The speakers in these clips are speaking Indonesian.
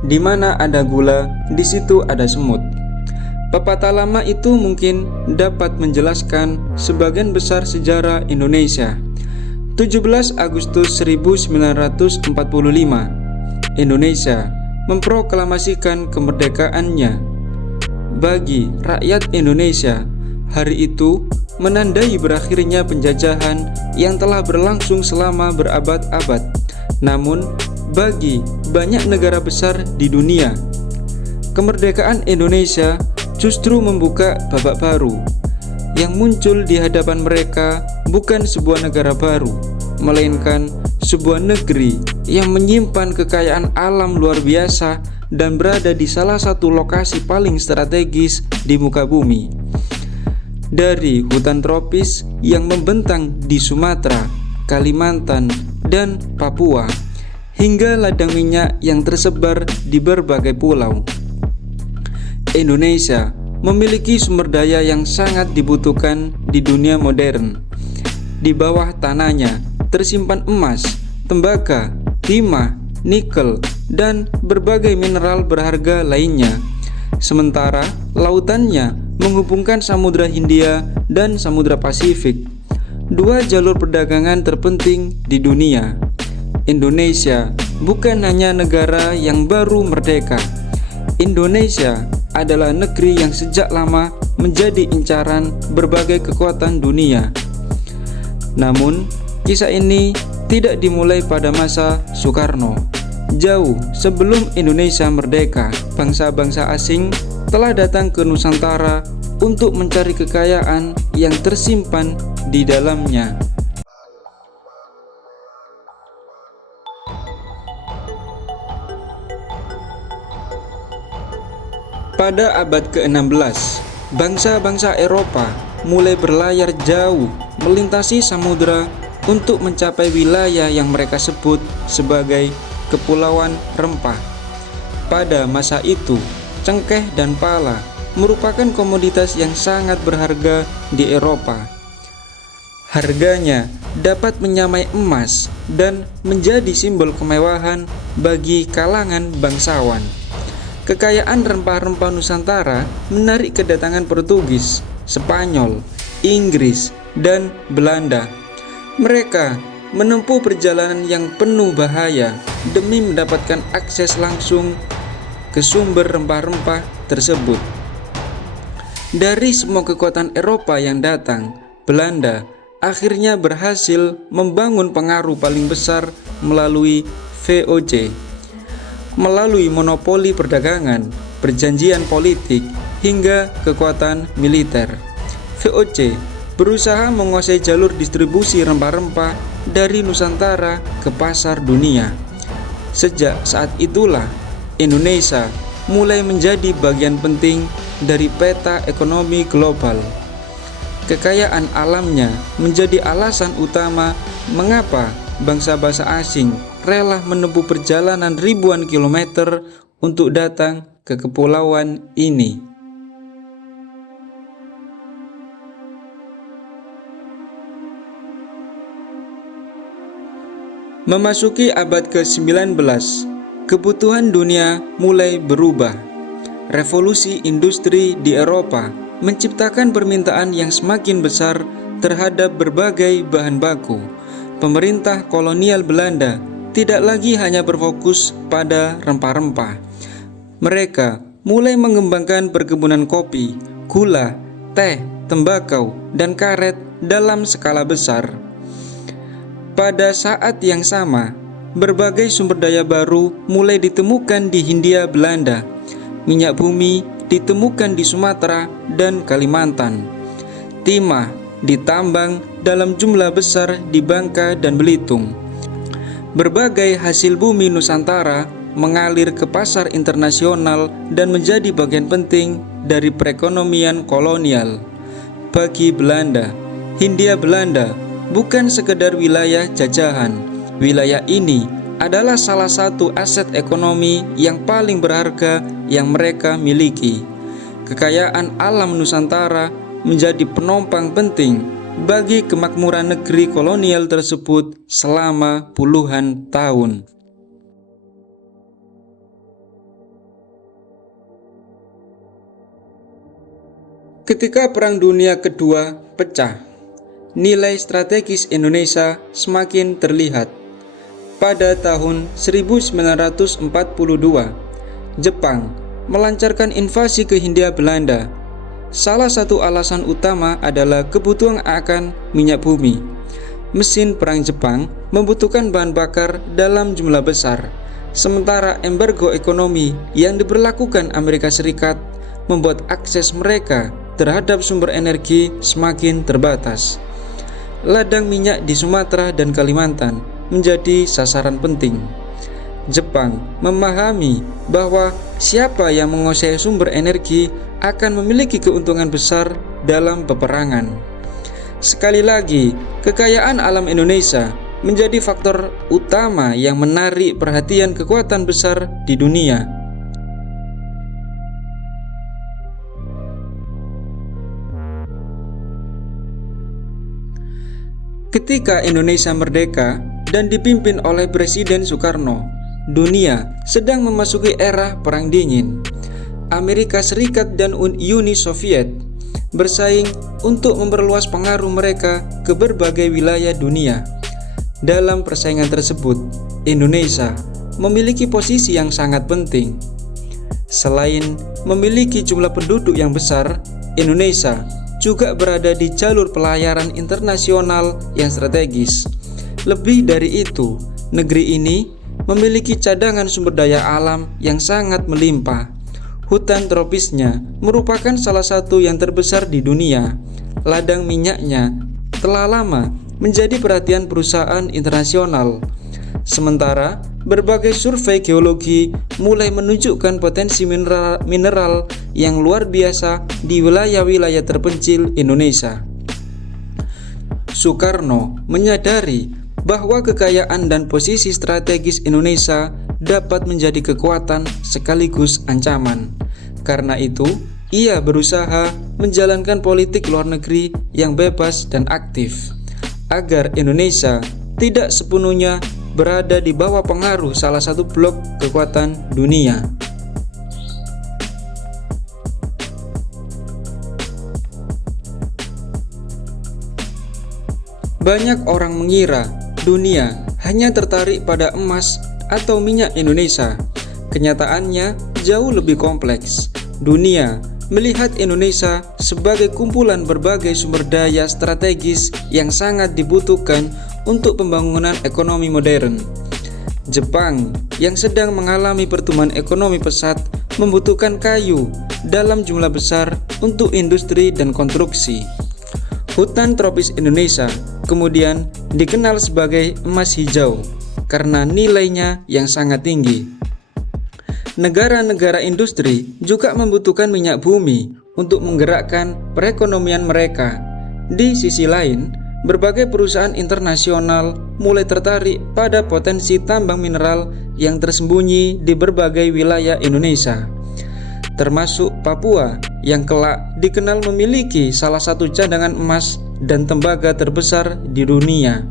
Di mana ada gula, di situ ada semut. Pepatah lama itu mungkin dapat menjelaskan sebagian besar sejarah Indonesia. 17 Agustus 1945, Indonesia memproklamasikan kemerdekaannya. Bagi rakyat Indonesia, hari itu menandai berakhirnya penjajahan yang telah berlangsung selama berabad-abad. Namun, bagi banyak negara besar di dunia, kemerdekaan Indonesia justru membuka babak baru. Yang muncul di hadapan mereka bukan sebuah negara baru, melainkan sebuah negeri yang menyimpan kekayaan alam luar biasa dan berada di salah satu lokasi paling strategis di muka bumi. Dari hutan tropis yang membentang di Sumatera, Kalimantan, dan Papua, hingga ladang minyak yang tersebar di berbagai pulau. Indonesia memiliki sumber daya yang sangat dibutuhkan di dunia modern. Di bawah tanahnya tersimpan emas, tembaga, timah, nikel, dan berbagai mineral berharga lainnya. Sementara lautannya menghubungkan Samudra Hindia dan Samudra Pasifik, dua jalur perdagangan terpenting di dunia. Indonesia bukan hanya negara yang baru merdeka. Indonesia adalah negeri yang sejak lama menjadi incaran berbagai kekuatan dunia. Namun, kisah ini tidak dimulai pada masa Soekarno. Jauh sebelum Indonesia merdeka, bangsa-bangsa asing telah datang ke Nusantara untuk mencari kekayaan yang tersimpan di dalamnya. Pada abad ke-16, bangsa-bangsa Eropa mulai berlayar jauh melintasi samudera untuk mencapai wilayah yang mereka sebut sebagai Kepulauan Rempah. Pada masa itu, cengkeh dan pala merupakan komoditas yang sangat berharga di Eropa. Harganya dapat menyamai emas dan menjadi simbol kemewahan bagi kalangan bangsawan. Kekayaan rempah-rempah Nusantara menarik kedatangan Portugis, Spanyol, Inggris, dan Belanda. Mereka menempuh perjalanan yang penuh bahaya demi mendapatkan akses langsung ke sumber rempah-rempah tersebut. Dari semua kekuatan Eropa yang datang, Belanda akhirnya berhasil membangun pengaruh paling besar melalui VOC. Melalui monopoli perdagangan, perjanjian politik, hingga kekuatan militer. VOC berusaha menguasai jalur distribusi rempah-rempah dari Nusantara ke pasar dunia. Sejak saat itulah, Indonesia mulai menjadi bagian penting dari peta ekonomi global. Kekayaan alamnya menjadi alasan utama mengapa bangsa-bangsa asing rela menempuh perjalanan ribuan kilometer untuk datang ke kepulauan ini. Memasuki abad ke-19, kebutuhan dunia mulai berubah. Revolusi industri di Eropa menciptakan permintaan yang semakin besar terhadap berbagai bahan baku. Pemerintah kolonial Belanda tidak lagi hanya berfokus pada rempah-rempah. Mereka mulai mengembangkan perkebunan kopi, gula, teh, tembakau, dan karet dalam skala besar. Pada saat yang sama, berbagai sumber daya baru mulai ditemukan di Hindia Belanda. Minyak bumi ditemukan di Sumatera dan Kalimantan. Timah ditambang dalam jumlah besar di Bangka dan Belitung. Berbagai hasil bumi Nusantara mengalir ke pasar internasional dan menjadi bagian penting dari perekonomian kolonial. Bagi Belanda, Hindia Belanda bukan sekedar wilayah jajahan. Wilayah ini adalah salah satu aset ekonomi yang paling berharga yang mereka miliki. Kekayaan alam Nusantara menjadi penopang penting bagi kemakmuran negeri kolonial tersebut selama puluhan tahun. Ketika Perang Dunia Kedua pecah, nilai strategis Indonesia semakin terlihat. Pada tahun 1942, Jepang melancarkan invasi ke Hindia Belanda. Salah satu alasan utama adalah kebutuhan akan minyak bumi. Mesin perang Jepang membutuhkan bahan bakar dalam jumlah besar, sementara embargo ekonomi yang diberlakukan Amerika Serikat membuat akses mereka terhadap sumber energi semakin terbatas. Ladang minyak di Sumatera dan Kalimantan menjadi sasaran penting. Jepang memahami bahwa siapa yang menguasai sumber energi akan memiliki keuntungan besar dalam peperangan. Sekali lagi, kekayaan alam Indonesia menjadi faktor utama yang menarik perhatian kekuatan besar di dunia. Ketika Indonesia merdeka dan dipimpin oleh Presiden Soekarno, dunia sedang memasuki era Perang Dingin. Amerika Serikat dan Uni Soviet bersaing untuk memperluas pengaruh mereka ke berbagai wilayah dunia. Dalam persaingan tersebut, Indonesia memiliki posisi yang sangat penting. Selain memiliki jumlah penduduk yang besar, Indonesia juga berada di jalur pelayaran internasional yang strategis. Lebih dari itu, negeri ini memiliki cadangan sumber daya alam yang sangat melimpah. Hutan tropisnya merupakan salah satu yang terbesar di dunia. Ladang minyaknya telah lama menjadi perhatian perusahaan internasional. Sementara berbagai survei geologi mulai menunjukkan potensi mineral yang luar biasa di wilayah-wilayah terpencil Indonesia. Soekarno menyadari bahwa kekayaan dan posisi strategis Indonesia dapat menjadi kekuatan sekaligus ancaman. Karena itu, ia berusaha menjalankan politik luar negeri yang bebas dan aktif, agar Indonesia tidak sepenuhnya berada di bawah pengaruh salah satu blok kekuatan dunia. Banyak orang mengira dunia hanya tertarik pada emas atau minyak Indonesia. Kenyataannya jauh lebih kompleks. Dunia melihat Indonesia sebagai kumpulan berbagai sumber daya strategis yang sangat dibutuhkan untuk pembangunan ekonomi modern. Jepang yang sedang mengalami pertumbuhan ekonomi pesat membutuhkan kayu dalam jumlah besar untuk industri dan konstruksi. Hutan tropis Indonesia kemudian dikenal sebagai emas hijau karena nilainya yang sangat tinggi. Negara-negara industri juga membutuhkan minyak bumi untuk menggerakkan perekonomian mereka. Di sisi lain, berbagai perusahaan internasional mulai tertarik pada potensi tambang mineral yang tersembunyi di berbagai wilayah Indonesia, termasuk Papua yang kelak dikenal memiliki salah satu cadangan emas dan tembaga terbesar di dunia.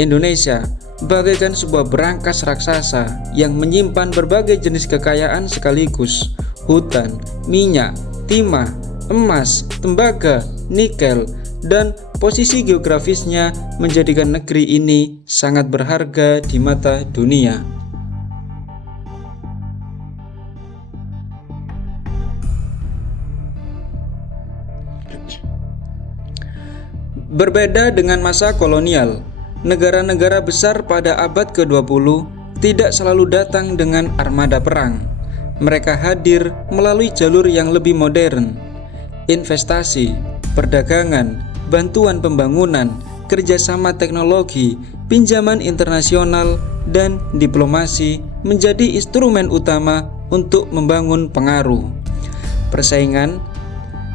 Indonesia bagaikan sebuah berangkas raksasa yang menyimpan berbagai jenis kekayaan sekaligus: hutan, minyak, timah, emas, tembaga, nikel, dan posisi geografisnya menjadikan negeri ini sangat berharga di mata dunia. Berbeda dengan masa kolonial, negara-negara besar pada abad ke-20 tidak selalu datang dengan armada perang. Mereka hadir melalui jalur yang lebih modern. Investasi, perdagangan, bantuan pembangunan, kerjasama teknologi, pinjaman internasional, dan diplomasi menjadi instrumen utama untuk membangun pengaruh. Persaingan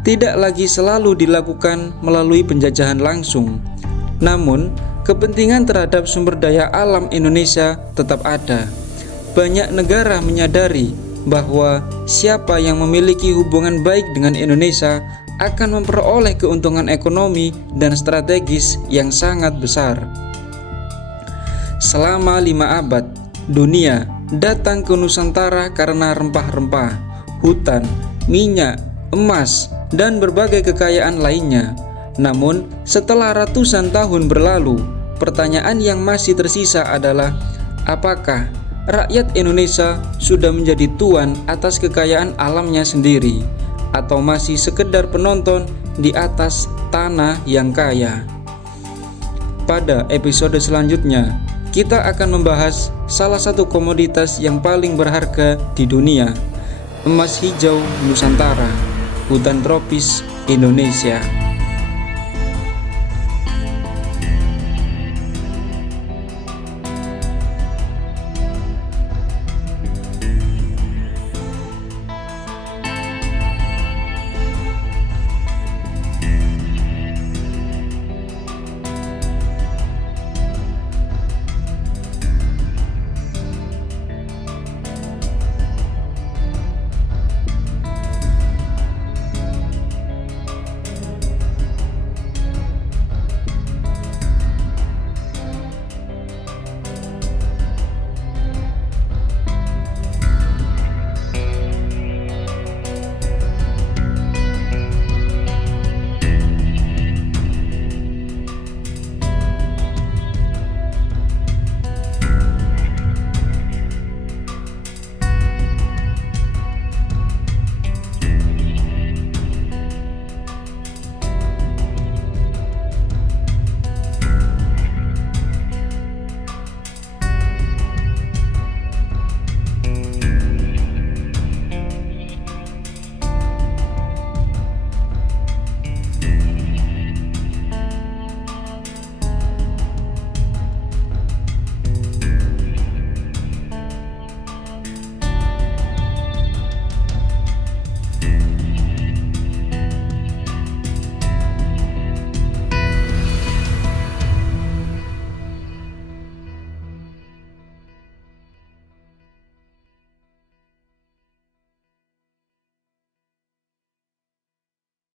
tidak lagi selalu dilakukan melalui penjajahan langsung, namun kepentingan terhadap sumber daya alam Indonesia tetap ada. Banyak negara menyadari bahwa siapa yang memiliki hubungan baik dengan Indonesia akan memperoleh keuntungan ekonomi dan strategis yang sangat besar. Selama 5 abad, dunia datang ke Nusantara karena rempah-rempah, hutan, minyak, emas, dan berbagai kekayaan lainnya. Namun, setelah ratusan tahun berlalu, pertanyaan yang masih tersisa adalah, apakah rakyat Indonesia sudah menjadi tuan atas kekayaan alamnya sendiri, atau masih sekedar penonton di atas tanah yang kaya? Pada episode selanjutnya, kita akan membahas salah satu komoditas yang paling berharga di dunia, emas hijau Nusantara, hutan tropis Indonesia.